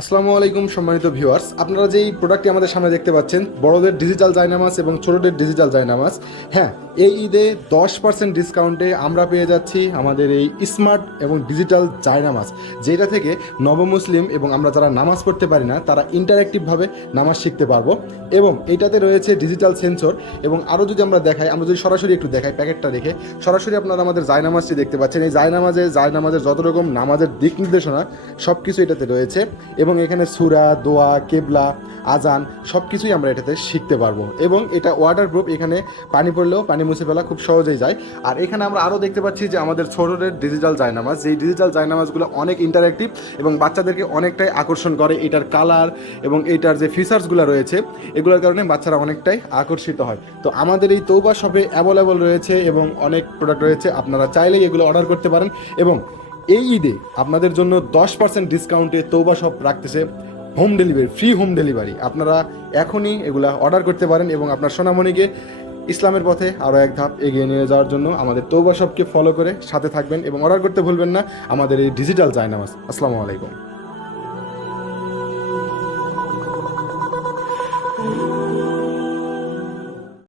আসসালামু আলাইকুম সম্মানিত ভিউয়ার্স, আপনারা যেই প্রোডাক্টটি আমাদের সামনে দেখতে পাচ্ছেন, বড়দের ডিজিটাল জায়নামাজ এবং ছোটদের ডিজিটাল জায়নামাজ। হ্যাঁ, এই ঈদে 10% ডিসকাউন্টে আমরা পেয়ে যাচ্ছি আমাদের এই স্মার্ট এবং ডিজিটাল জায়নামাজ, যেটা থেকে নবমুসলিম এবং আমরা যারা নামাজ পড়তে পারি না তারা ইন্টারেক্টিভভাবে নামাজ শিখতে পারবো। এবং এটাতে রয়েছে ডিজিটাল সেন্সর। এবং আরও যদি আমরা দেখাই, আমরা যদি সরাসরি একটু দেখাই প্যাকেটটা রেখে, সরাসরি আপনারা আমাদের জায়নামাজটি দেখতে পাচ্ছেন। এই জায়নামাজের যত রকম নামাজের দিক নির্দেশনা সব কিছু এটাতে রয়েছে। এবং এখানে সূরা, দোয়া, কেবলা, আজান সব কিছুই আমরা এটাতে শিখতে পারবো। এবং এটা ওয়াটারপ্রুফ, এখানে পানি পড়লেও পানি মুছে ফেলা খুব সহজেই যায়। আর এখানে আমরা আরও দেখতে পাচ্ছি যে আমাদের ছোটদের ডিজিটাল জায়নামাজ, যেই ডিজিটাল জায়নামাজগুলো অনেক ইন্টারেক্টিভ এবং বাচ্চাদেরকে অনেকটাই আকর্ষণ করে। এটার কালার এবং এটার যে ফিচার্সগুলো রয়েছে এগুলোর কারণে বাচ্চারা অনেকটাই আকর্ষিত হয়। তো আমাদের এই তৌবা শপে অ্যাভেলেবল রয়েছে এবং অনেক প্রোডাক্ট রয়েছে, আপনারা চাইলেই এগুলো অর্ডার করতে পারেন। এবং এই ঈদে আপনাদের জন্য 10% ডিসকাউন্টে তৌবা শপ রাখতেছে home delivery, free home delivery. আপনারা এখনই এগুলা অর্ডার করতে পারেন এবং আপনার সোনামণিকে ইসলামের পথে আরও এক ধাপ এগিয়ে নিয়ে যাওয়ার জন্য আমাদের তৌবা শপকে ফলো করে সাথে থাকবেন এবং অর্ডার করতে ভুলবেন না আমাদের এই ডিজিটাল জায়নামাজ। আসসালামু আলাইকুম।